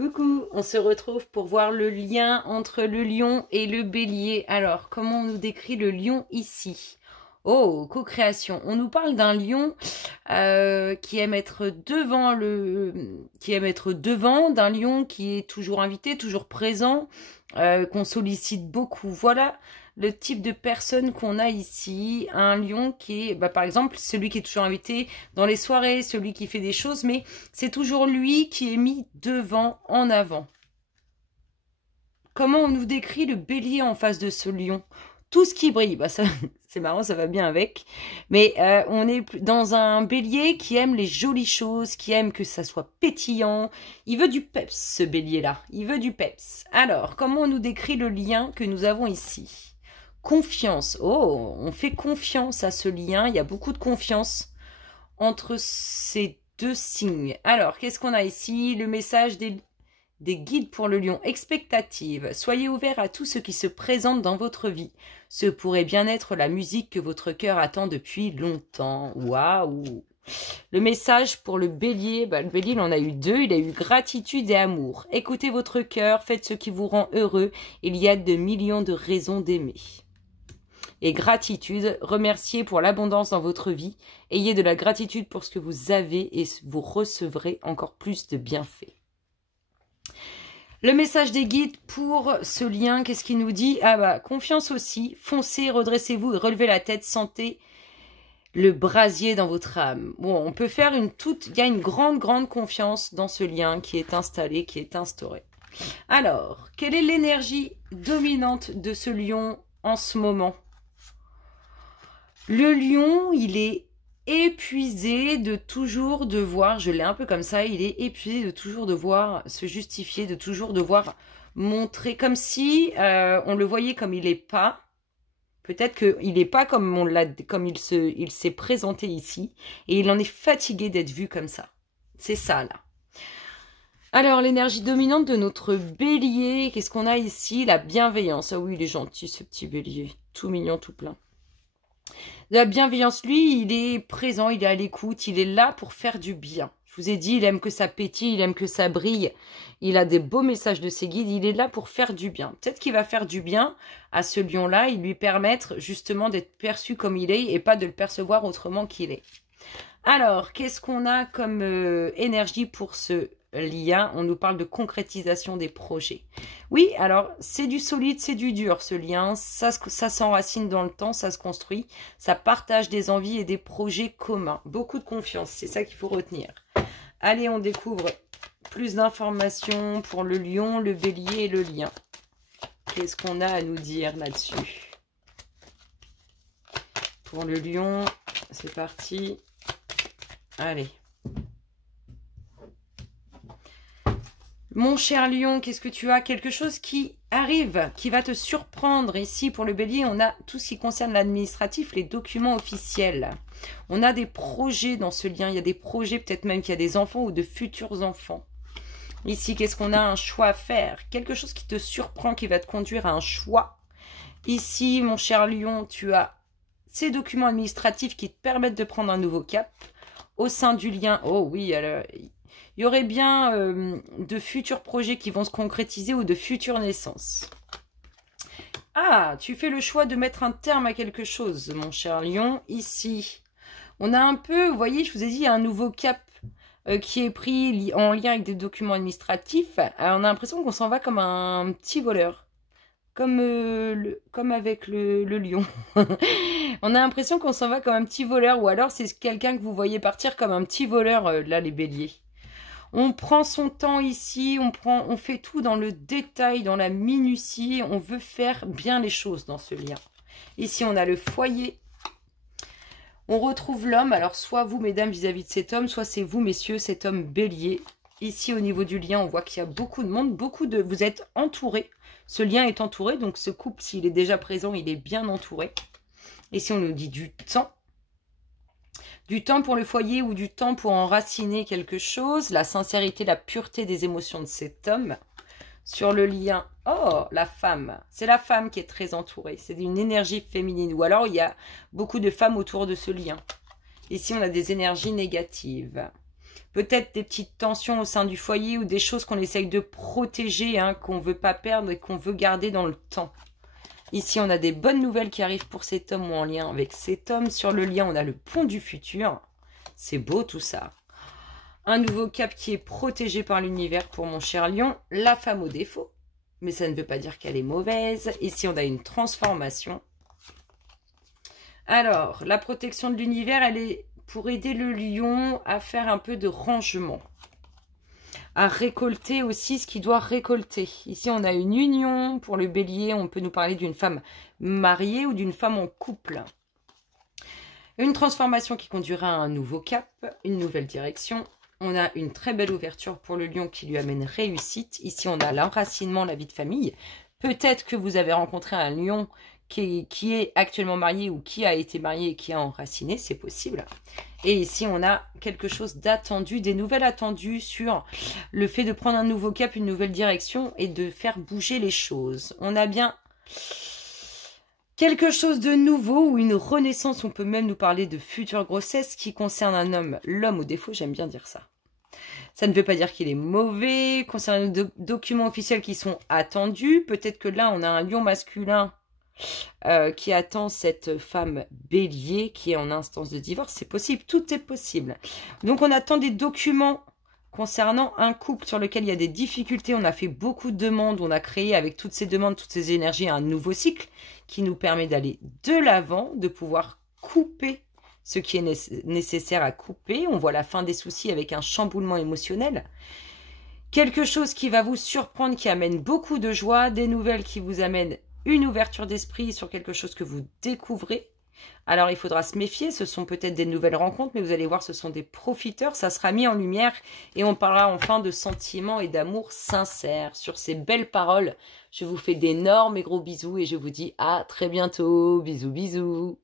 Coucou, on se retrouve pour voir le lien entre le lion et le bélier. Alors, comment on nous décrit le lion ici? Oh, co-création. On nous parle d'un lion qui aime être devant, d'un lion qui est toujours invité, toujours présent, qu'on sollicite beaucoup. Voilà le type de personne qu'on a ici. Un lion qui est, par exemple, celui qui est toujours invité dans les soirées, celui qui fait des choses, mais c'est toujours lui qui est mis devant, en avant. Comment on nous décrit le bélier en face de ce lion? Tout ce qui brille, ça, c'est marrant, ça va bien avec. Mais on est dans un bélier qui aime les jolies choses, qui aime que ça soit pétillant. Il veut du peps, ce bélier-là. Il veut du peps. Alors, comment on nous décrit le lien que nous avons ici? Confiance. Oh, on fait confiance à ce lien. Il y a beaucoup de confiance entre ces deux signes. Alors, qu'est-ce qu'on a ici? Le message des guides pour le lion. Expectative. Soyez ouverts à tout ce qui se présente dans votre vie. Ce pourrait bien être la musique que votre cœur attend depuis longtemps. Waouh! Le message pour le bélier, le bélier, il en a eu deux. Il a eu gratitude et amour. Écoutez votre cœur, faites ce qui vous rend heureux. Il y a de millions de raisons d'aimer. Et gratitude, remerciez pour l'abondance dans votre vie. Ayez de la gratitude pour ce que vous avez et vous recevrez encore plus de bienfaits. Le message des guides pour ce lien, qu'est-ce qu'il nous dit? Confiance aussi, foncez, redressez-vous et relevez la tête, sentez le brasier dans votre âme. Bon, on peut faire il y a une grande confiance dans ce lien qui est installé, qui est instauré. Alors, quelle est l'énergie dominante de ce lion en ce moment? Le lion, il est épuisé de toujours devoir, je l'ai un peu comme ça, il est épuisé de toujours devoir se justifier, de toujours devoir montrer, comme si on le voyait comme il n'est pas. Peut-être qu'il n'est pas comme il s'est présenté ici, et il en est fatigué d'être vu comme ça. C'est ça, là. Alors, l'énergie dominante de notre bélier, qu'est-ce qu'on a ici? La bienveillance. Ah oui, il est gentil, ce petit bélier. Tout mignon, tout plein. La bienveillance, lui, il est présent, il est à l'écoute, il est là pour faire du bien. Je vous ai dit, il aime que ça pétille, il aime que ça brille. Il a des beaux messages de ses guides, il est là pour faire du bien. Peut-être qu'il va faire du bien à ce lion-là et lui permettre justement d'être perçu comme il est et pas de le percevoir autrement qu'il est. Alors, qu'est-ce qu'on a comme énergie pour ce lien? On nous parle de concrétisation des projets. Oui, alors, c'est du solide, c'est du dur, ce lien. Ça s'enracine dans le temps, ça se construit. Ça partage des envies et des projets communs. Beaucoup de confiance, c'est ça qu'il faut retenir. Allez, on découvre plus d'informations pour le lion, le bélier et le lien. Qu'est-ce qu'on a à nous dire là-dessus? Pour le lion, c'est parti. Allez. Mon cher lion, qu'est-ce que tu as? Quelque chose qui arrive, qui va te surprendre. Ici, pour le bélier, on a tout ce qui concerne l'administratif, les documents officiels. On a des projets dans ce lien. Il y a des projets, peut-être même qu'il y a des enfants ou de futurs enfants. Ici, qu'est-ce qu'on a? Un choix à faire. Quelque chose qui te surprend, qui va te conduire à un choix. Ici, mon cher lion, tu as ces documents administratifs qui te permettent de prendre un nouveau cap. Au sein du lien, oh oui, alors, il y aurait bien de futurs projets qui vont se concrétiser ou de futures naissances. Ah, tu fais le choix de mettre un terme à quelque chose, mon cher lion. Ici, on a un peu, vous voyez, je vous ai dit, il y a un nouveau cap qui est pris en lien avec des documents administratifs. Alors, on a l'impression qu'on s'en va comme un petit voleur. Comme avec le lion. On a l'impression qu'on s'en va comme un petit voleur. Ou alors c'est quelqu'un que vous voyez partir comme un petit voleur, là, les béliers. On prend son temps ici. On fait tout dans le détail, dans la minutie. On veut faire bien les choses dans ce lien. Ici, on a le foyer. On retrouve l'homme. Alors, soit vous, mesdames, vis-à-vis de cet homme, soit c'est vous, messieurs, cet homme bélier. Ici, au niveau du lien, on voit qu'il y a beaucoup de monde. Vous êtes entourés. Ce lien est entouré, donc ce couple, s'il est déjà présent, il est bien entouré. Ici, on nous dit du temps. Du temps pour le foyer ou du temps pour enraciner quelque chose. La sincérité, la pureté des émotions de cet homme. Sur le lien, oh, la femme. C'est la femme qui est très entourée. C'est une énergie féminine. Ou alors, il y a beaucoup de femmes autour de ce lien. Ici, on a des énergies négatives. Peut-être des petites tensions au sein du foyer ou des choses qu'on essaye de protéger, hein, qu'on ne veut pas perdre et qu'on veut garder dans le temps. Ici, on a des bonnes nouvelles qui arrivent pour cet homme ou en lien avec cet homme. Sur le lien, on a le pont du futur. C'est beau tout ça. Un nouveau cap qui est protégé par l'univers pour mon cher lion. La femme au défaut. Mais ça ne veut pas dire qu'elle est mauvaise. Ici, on a une transformation. Alors, la protection de l'univers, elle est pour aider le lion à faire un peu de rangement. À récolter aussi ce qu'il doit récolter. Ici, on a une union. Pour le bélier, on peut nous parler d'une femme mariée ou d'une femme en couple. Une transformation qui conduira à un nouveau cap, une nouvelle direction. On a une très belle ouverture pour le lion qui lui amène réussite. Ici, on a l'enracinement, la vie de famille. Peut-être que vous avez rencontré un lion qui est actuellement marié ou qui a été marié et qui a enraciné, c'est possible. Et ici, on a quelque chose d'attendu, des nouvelles attendues sur le fait de prendre un nouveau cap, une nouvelle direction et de faire bouger les choses. On a bien quelque chose de nouveau ou une renaissance. On peut même nous parler de future grossesse qui concerne un homme, l'homme au défaut, j'aime bien dire ça. Ça ne veut pas dire qu'il est mauvais. Concernant les documents officiels qui sont attendus, peut-être que là, on a un lion masculin qui attend cette femme bélier qui est en instance de divorce. C'est possible, tout est possible. Donc, on attend des documents concernant un couple sur lequel il y a des difficultés. On a fait beaucoup de demandes. On a créé avec toutes ces demandes, toutes ces énergies, un nouveau cycle qui nous permet d'aller de l'avant, de pouvoir couper ce qui est nécessaire à couper. On voit la fin des soucis avec un chamboulement émotionnel. Quelque chose qui va vous surprendre, qui amène beaucoup de joie, des nouvelles qui vous amènent une ouverture d'esprit sur quelque chose que vous découvrez. Alors, il faudra se méfier. Ce sont peut-être des nouvelles rencontres, mais vous allez voir, ce sont des profiteurs. Ça sera mis en lumière et on parlera enfin de sentiments et d'amour sincère. Sur ces belles paroles, je vous fais d'énormes et gros bisous et je vous dis à très bientôt. Bisous, bisous.